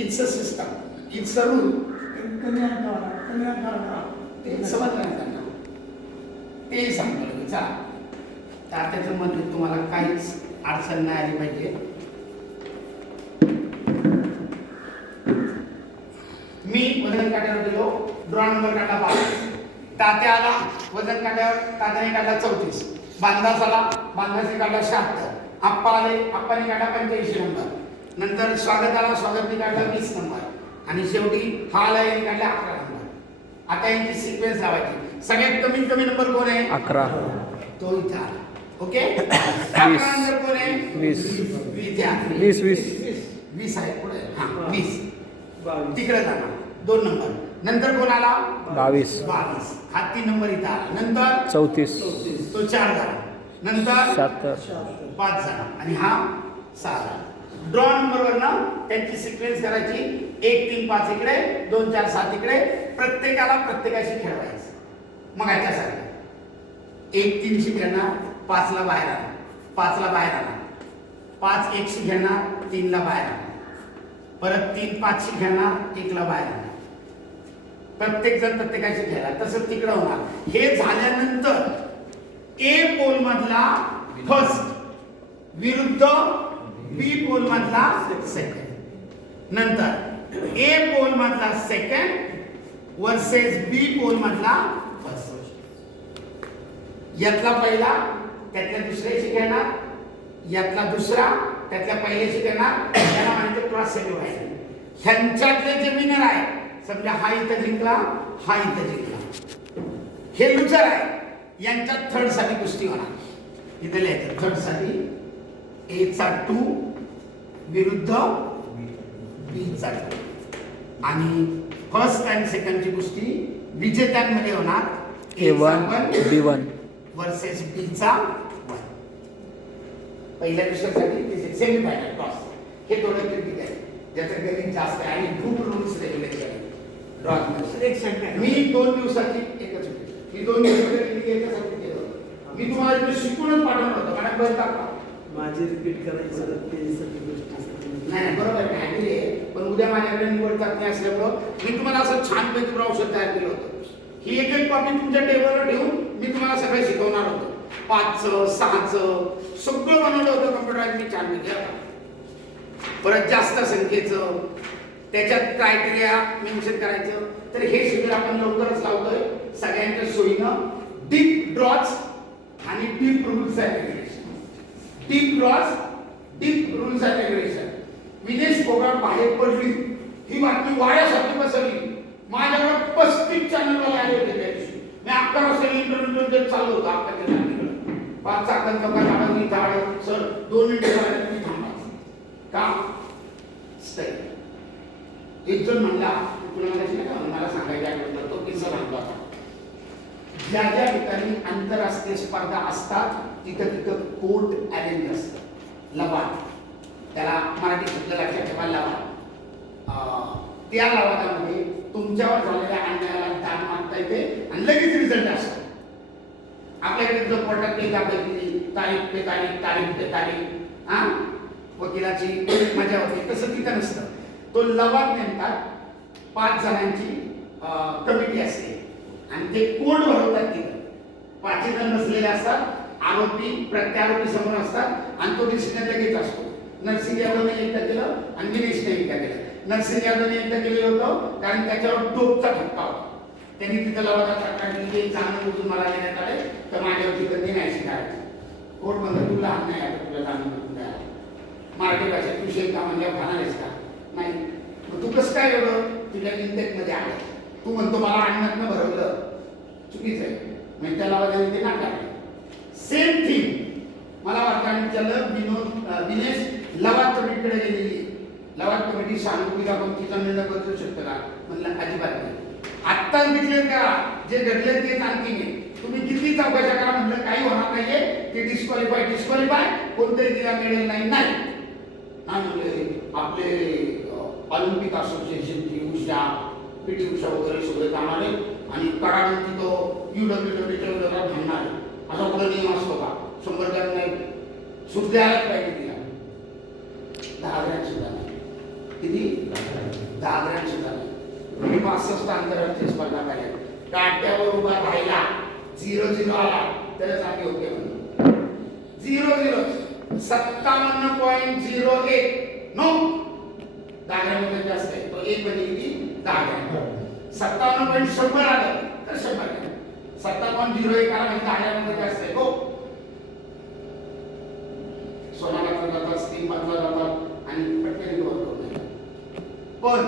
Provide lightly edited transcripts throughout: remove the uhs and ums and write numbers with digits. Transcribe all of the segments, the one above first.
It's a system, it's a rule. कमी अंतरावर ते समजलं नाही त्यांना, ते समजलं. चला तर त्याच्यामध्ये तुम्हाला काहीच अडचण नाही आली पाहिजे. मी वजन काट्यावर गेलो, ड्रॉ नंबर काढला 22, तात्या आला वजन काट्यावर, तात्याने काढला 34, बांधास आला, बांधासने काढला 76, आप्पा आले, आप्पाने काढला 85 नंबर, नंतर स्वागत आला, स्वागतने काढला 20 नंबर, आणि शेवटी हा आला, याने काढला 11 नंबर. आता यांची सिक्वेन्स लावायची. सगळ्यात कमीत कमी नंबर कोण आहे? 11. तो इथे आला. ओके. 11 नंबर कोण आहे? 20. इथे आला. 20 आहे पुढे. हा 20 तिकडे जाणार. 2 नंबर. नंतर कोण आला? 22. हा 3 नंबर इथे आला. नंतर 34. तो 4 झाला. नंतर 76. 5 झाला आणि हा 6 झाला. ड्रॉ नंबर वरनं त्यांची सिक्वेन्स करायची. 1 3 5 इकडे, 2 4 7 इकडे, प्रत्येकाला प्रत्येकाशी खेळवायचं. मग याच्यासाठी 1 3 शी खेळणार, 5 ला बाहेर आला, 5 ला बाहेर आला, 5 1 शी खेळणार, 3 ला बाहेर आला, परत 3 5 शी खेळणार, 1 ला बाहेर आला. प्रत्येक जण प्रत्येकाशी खेळला. तसं तिकडं होणार. हे झाल्यानंतर ए पोल मधला फर्स्ट विरुद्ध बी पोल मधला सेकंड, नंतर ए पोल मधला सेकंड वर्सेस बी पोल मधला फर्स्ट. यातला पहिला त्यातल्या दुसऱ्याशी खेळणार, यातला दुसरा त्यातल्या पहिल्याशी खेळणार. त्याला म्हणतो क्रॉस सेमीफायनल. ह्यांच्यातले जे विनर आहे, समजा हा इथं जिंकला, हा इथं जिंकला, हे लुजर आहे, यांच्यात थर्ड साठी कुस्ती होणार. इथे लिहायचं थर्ड साठी ए चा 2 विरुद्ध बी चा 2, आणि फर्स्ट आणि सेकंडची कुस्ती विजेत्यांमध्ये होणार. A1 B1 वर्सेस बी चा 1. पहिल्या दुसऱ्यासाठी सेमीफायनल टॉस. हे थोडं क्रिटिक आहे, ज्याचं गणित जास्त आहे आणि खूप रूल्स रेग्युलेशन आहे. मी 2 दिवसाची एकच होती. मी 2 दिवसाची एकासाठी केलं होतं. मी तुम्हाला इथे शिकूनच पाठवलं होतं. मला बरं टाका माझी रिपीट करायचं नाही बरोबर आहे, पण उद्या माझ्याकडे निवड चाचणी असल्यामुळं मी तुम्हाला असं छानपैकी ब्राउझर तयार केलं होतं. ही एक एक कॉपी तुमच्या टेबलवर ठेवून मी तुम्हाला सगळं शिकवणार होतो. 5चं 6चं सगळं बनवलं होतं कम्प्युटर. मी छानपैकी परत जास्त संख्येचं त्याच्यात क्रायटेरिया मेन्शन करायचं. तर हे शिबिर आपण लवकरच लावतोय सगळ्यांच्या सोयीनं. डीप ड्रॉज आणि deep rules and regulation. Deep draws, deep rules and regulation. Vinesh Phogat बाहेर पडली, ही बातमी वाड्यासाठी पसरली. माझ्यावर 35 चॅनलवाले आले होते त्या दिवशी. मी 11 वाजता इंटरव्ह्यू देत चाललो होतो. आपल्या 5 चाकण कपा झाडं, मी झाडं सर 2 मिनिटं झाले तुम्ही थांबा का स्टाईल. एक जण म्हणला, मला सांगायचं तो किस्सा सांगतो आता. ज्या ज्या ठिकाणी आंतरराष्ट्रीय स्पर्धा असतात तिथं तिथं कोर्ट अरेंज असतं. लवाद, त्याला मराठी शब्द लक्षात ठेवा, लवाद. त्या लवादामध्ये तुमच्यावर झालेल्या अन्यायाला दाद मागता येते आणि लगेच रिझल्ट असतो. आपल्याकडे जर कोर्टात केस दाखल केली, तारीख पे तारीख, तारीख पे तारीख, वकिलाची मजा होती. तसं तिथं नसतं. तो लवाद नेमतात. 5 जणांची कमिटी असते आणि ते कोर्ट भरवतात. तिथं 5 जण बसलेले असतात. आरोपी प्रत्यारोपी समोर असतात आणि तो डिसिजन लगेच असतो. नरसिंग यादवने एकदा केलं आणि विनेशने एकदा केलं. नरसिंग यादवने एकदा केलेलं होतं कारण त्याच्यावर डोकचा ठपका होता. त्यांनी तिथं लवादात तक्रार केली, जाणून बुजून मला देण्यात आले तर माझ्यावरती बंदी नाही शिकायची. कोर्ट म्हणलं तू लहान नाही, आता तुला जाणून बुजून द्या. मराठी भाषेत तू शेका म्हणजे म्हणालेस का नाही. मग तू कसं काय एवढं तुझ्या इंटेकमध्ये आलं? तू म्हणतो मला अन्नातनं भरवलं, चुकीचं आहे. म्हणजे त्या लवादाने ते नाकारले. सेम थिंग मला वाटतं विचारलं, विनेश लवाद कमिटीकडे गेलेली. लवाद कमिटी सांगू आपण तिचा निर्णय बदलू शकतो का? म्हणलं अजिबात नाही. आत्ताच डिक्लेअर करा, जे घडले तेच आणखी नाही. तुम्ही किती चौकशा करा, म्हटलं काही होणार नाहीये. ते डिस्क्वालिफाय कोणतरी तिला मिळेल नाही. म्हणजे आपले ऑलिम्पिक असोसिएशनची उषा, पीटी उषा वगैरे सगळे जाणार आहे आणि कडाडून तो UWWच्या विरोधात म्हणणार आहे. असा कुठं नियम असतो का? 100 जण नाही, सूट द्यायलाच पाहिजे तिला. 10 ग्रॅम सुद्धा नाही. किती 10 ग्रॅम सुद्धा मी 65 आंतरराष्ट्रीय स्पर्धा पाहिल्या काट्यावर उभा राहिला 0-0 आला तरच आम्ही ओके म्हणतो 0-0 57.01 नो 10 ग्रॅम मध्ये जास्त आहे तो एक म्हणजे किती 10 ग्रॅम 57.100 आलं तर 100 ग्रॅम 57.01 आला म्हणजे 10 ग्रॅम मध्ये जास्त आहे हो सोना घातला जातात स्टीम बांधला जातात आणि पटकन रिकव्हर करून येतात पण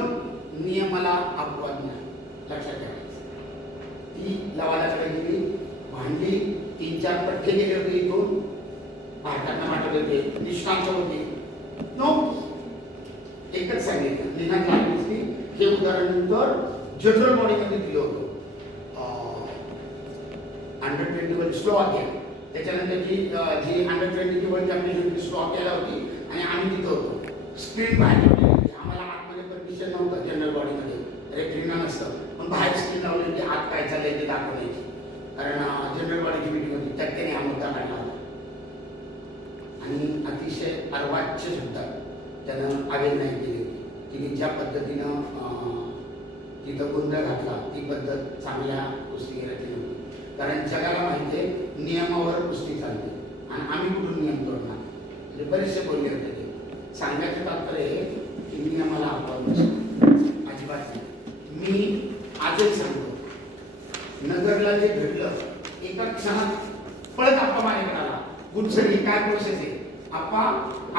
नियमाला अपवाद नाही लक्षात ठेवायचं ती लवादाकडे गेली भांडली 3-4 पट्टे गेले होते इथून भारतातना पाठवले होते निष्णांत होते नो एकच सांगितलं निनाद लागली हे उदाहरण नंतर जनरल बॉडीमध्ये दिलं होतं अंडर 21 स्लोवाकिया त्याच्यानंतर जी अंडर 21 वर्ल्ड चॅम्पियनशिप स्लोवाकियाला होती आणि आम्ही तिथं होतो स्क्रीन बाहेर लावली होती आम्हाला आतमध्ये परमिशन नव्हतं जनरल बॉडीमध्ये रेफ्रीना नसतं पण बाहेर स्क्रीन लावली होती आत काय चाललंय ते दाखवण्याची कारण जनरल बॉडीची मीटिंग होती त्यात त्याने हा मुद्दा काढला होता आणि अतिशय अर्वाच्य शब्दात त्यानं अवेल नाही केली होती तिने ज्या पद्धतीनं तिथं गोंधळ घातला ती पद्धत चांगल्या कुस्तीगीराची नव्हती कारण जगाला माहिती आहे नियमावर कुस्ती चालते आणि आम्ही कुठून नियम तोडणार म्हणजे बरेचसे बोलले होते ते सांगायचं तात्पर्य आहे की नियमाला अपवाद नसतो अजिबात नाही मी आजच सांगतो नगरला जे घडलं एका क्षणात पळत आप्पा माझ्याकडे आला गुडसर ही काय प्रोसेस आहे आप्पा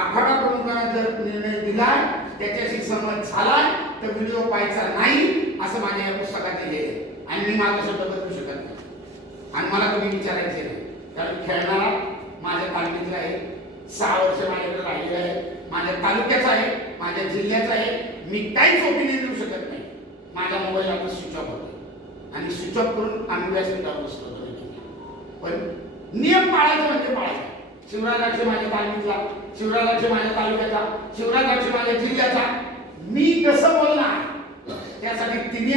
आखाडा प्रमुखांना जर निर्णय दिलाय त्याच्याशी सहमत झालाय तर व्हिडिओ पाहायचा नाही असं माझ्या या पुस्तकात लिहिलेलं आहे आणि मी माझा शब्द बदलू शकत नाही आणि मला कधी विचारायचे नाही कारण खेळणारा माझ्या तालमीतला आहे 6 वर्ष माझ्याकडे राहिलेलं आहे माझ्या तालुक्याचा आहे माझ्या जिल्ह्याचा आहे मी काहीच ओपिनियन देऊ शकत नाही माझा मोबाईल आता स्विच ऑफ होतो आणि स्विच ऑफ करून आम्ही व्यासपीठावर बसतो पण नियम पाळायचा म्हणजे पाळायचा शिवराजाचे माझ्या तालमीतला शिवराजाचे माझ्या तालुक्याचा शिवराजाचे माझ्या जिल्ह्याचा मी कसं बोलणार त्यासाठी तिने